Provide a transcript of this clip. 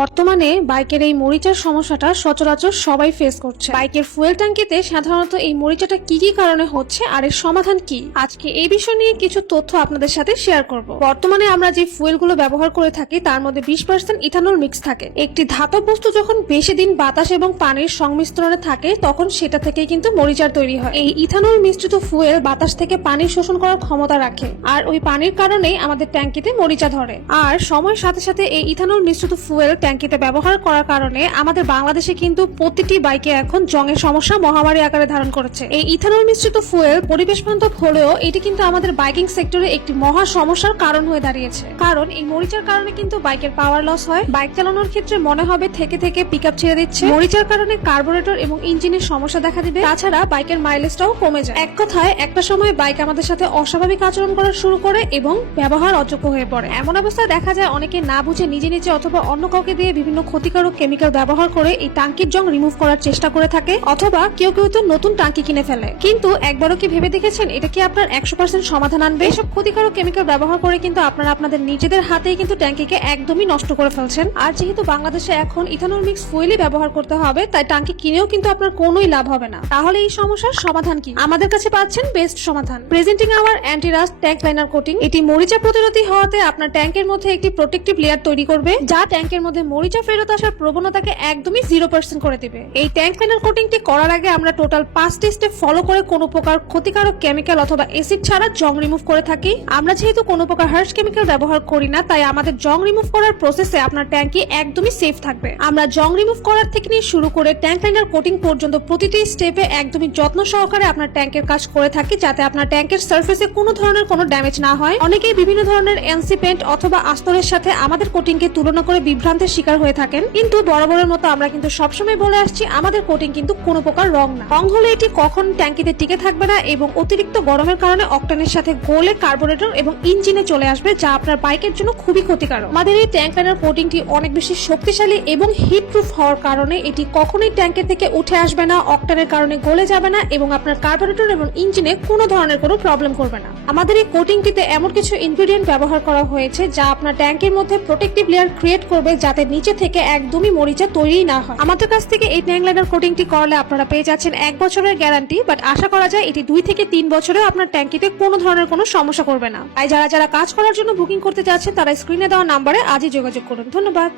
বর্তমানে বাইকের এই মরিচার সমস্যাটা সচরাচর সবাই ফেস করছে। বাইকের ফুয়েল ট্যাঙ্কিতে সাধারণত এই মরিচাটা কি কি কারণে হচ্ছে আর এর সমাধান কি, আজকে এই বিষয় নিয়ে কিছু তথ্য আপনাদের সাথে শেয়ার করব। বর্তমানে আমরা যে ফুয়েলগুলো ব্যবহার করে থাকি তার মধ্যে 20% ইথানল মিক্স থাকে। একটি ধাতব বস্তু যখন বেশি দিন বাতাস এবং পানির সংমিশ্রণে থাকে তখন সেটা থেকেই কিন্তু মরিচার তৈরি হয়। এই ইথানল মিশ্রিত ফুয়েল বাতাস থেকে পানি শোষণ করার ক্ষমতা রাখে আর ওই পানির কারণেই আমাদের ট্যাঙ্কিতে মরিচা ধরে। আর সময়ের সাথে সাথে এই ইথানল মিশ্রিত ফুয়েল ট্যাঙ্কিতে ব্যবহার করার কারণে আমাদের বাংলাদেশে কিন্তু প্রতিটি বাইকে এখন জংয়ের সমস্যা মহামারী আকারে ধারণ করেছে। এই ইথানল মিশ্রিত ফুয়েল পরিবেশ বান্ধব হলেও এটি কিন্তু আমাদের বাইকিং সেক্টরে একটি মহা সমস্যার কারণ হয়ে দাঁড়িয়েছে। কারণ এই মরিচার কারণে কিন্তু বাইকের পাওয়ার লস হয়। বাইক চালানোর ক্ষেত্রে মনে হবে থেকে থেকে পিকআপ ছেড়ে দিচ্ছে। মরিচার কারণে কার্বোরেটর এবং ইঞ্জিনের সমস্যা দেখা দিবে। তাছাড়া বাইকের মাইলেজটাও কমে যায়। এক কথায় একটা সময় বাইক আমাদের সাথে অস্বাভাবিক আচরণ করা শুরু করে এবং ব্যবহার অযোগ্য হয়ে পড়ে। এমন অবস্থায় দেখা যায় অনেকে না বুঝে নিজে নিজে অথবা অন্য কাউকে দিয়ে বিভিন্ন ক্ষতিকারক কেমিক্যাল ব্যবহার করে এই টাঙ্কির জং রিমুভ করার চেষ্টা করে থাকে, অথবা কেউ কেউ তো নতুন টাঙ্কি কিনে ফেলে। কিন্তু একবারও কি ভেবে দেখেছেন এটা কি আপনার 100% সমাধান আনবে? এসব ক্ষতিকারক কেমিক্যাল ব্যবহার করে কিন্তু আপনারা আপনাদের নিজেদের হাতেই কিন্তু ট্যাঙ্কিকে একদমই নষ্ট করে ফেলছেন। আর যেহেতু বাংলাদেশে এখন ইথানল মিক্স ফুয়েলই ব্যবহার করতে হবে, তাই টাঙ্কি কিনেও কিন্তু আপনার কোনোই লাভ হবে না। তাহলে এই সমস্যার সমাধান কি? আমাদের কাছে পাচ্ছেন বেস্ট সমাধান, presenting our anti rust tank liner coating. এটি মরিচা প্রতিরোধী হওয়াতে আপনার ট্যাঙ্কের মধ্যে একটি প্রোটেক্টিভ লেয়ার তৈরি করবে, যা ট্যাঙ্কের মধ্যে মরিচা ফেরত আসার প্রবণতাকে একদমই 0% করে দিবে। এই ট্যাঙ্ক লাইনার কোটিংটি করার আগে আমরা টোটাল 5টি স্টেপ ফলো করে কোনো প্রকার ক্ষতিকারক কেমিক্যাল অথবা অ্যাসিড ছাড়া জং রিমুভ করে থাকি। আমরা যেহেতু কোনো প্রকার হার্শ কেমিক্যাল ব্যবহার করি না, তাই আমাদের জং রিমুভ করার প্রসেসে আপনার ট্যাঙ্কি একদমই সেফ থাকবে। আমরা জং রিমুভ করার থেকে নিয়ে শুরু করে ট্যাঙ্ক লাইনার কোটিং পর্যন্ত প্রতিটি স্টেপে একদমই যত্ন সহকারে আপনার ট্যাঙ্কের কাজ করে থাকি, যাতে আপনার ট্যাঙ্কের সার্ফেসে কোনো ধরনের কোনো ড্যামেজ না হয়। অনেকেই বিভিন্ন ধরনের এনসি পেন্ট অথবা আস্তরের সাথে আমাদের কোটিংকে তুলনা করে বিভ্রান্তের শিকার হয়ে থাকেন, কিন্তু বরাবরের মতো আমরা কিন্তু সবসময় বলে আসছি আমাদের কোটিং কিন্তু কোনো প্রকার রং না। রং হলে এটি কখন ট্যাঙ্কিতে টিকে থাকবে না এবং অতিরিক্ত গরমের কারণে অকটেনের সাথে গলে কার্বোরেটর এবং ইঞ্জিনে চলে আসবে, যা আপনার বাইকের জন্য খুবই ক্ষতিকারক। আমাদের এই ট্যাঙ্ক লাইনার কোটিংটি অনেক বেশি শক্তিশালী এবং হিট প্রুফ হওয়ার কারণে এটি কখনোই ট্যাঙ্কের থেকে উঠে আসবে না, অকটেনের কারণে গলে যাবে না এবং আপনার কার্বোরেটর এবং ইঞ্জিনে কোনো ধরনের কোনো প্রবলেম করবে না। আমাদের এই কোটিংটিতে এমন কিছু ইনগ্রেডিয়েন্ট ব্যবহার করা হয়েছে যা আপনার ট্যাঙ্কের মধ্যে প্রোটেক্টিভ লেয়ার ক্রিয়েট করবে, যাতে নিচে থেকে একদমই মরিচা তৈরি না হয়। আমাদের কাছ থেকে এই ট্যাঙ্ক লাইনার কোটিংটি করলে আপনারা পেয়ে যাচ্ছেন 1 বছরের গ্যারান্টি, বাট আশা করা যায় এটি 2 থেকে 3 বছরেও আপনার ট্যাঙ্কিতে কোনো ধরনের কোনো সমস্যা করবে না। তাই যারা যারা কাজ করার জন্য বুকিং করতে যাচ্ছেন তারা স্ক্রিনে দেওয়া নাম্বারে আজই যোগাযোগ করুন। ধন্যবাদ।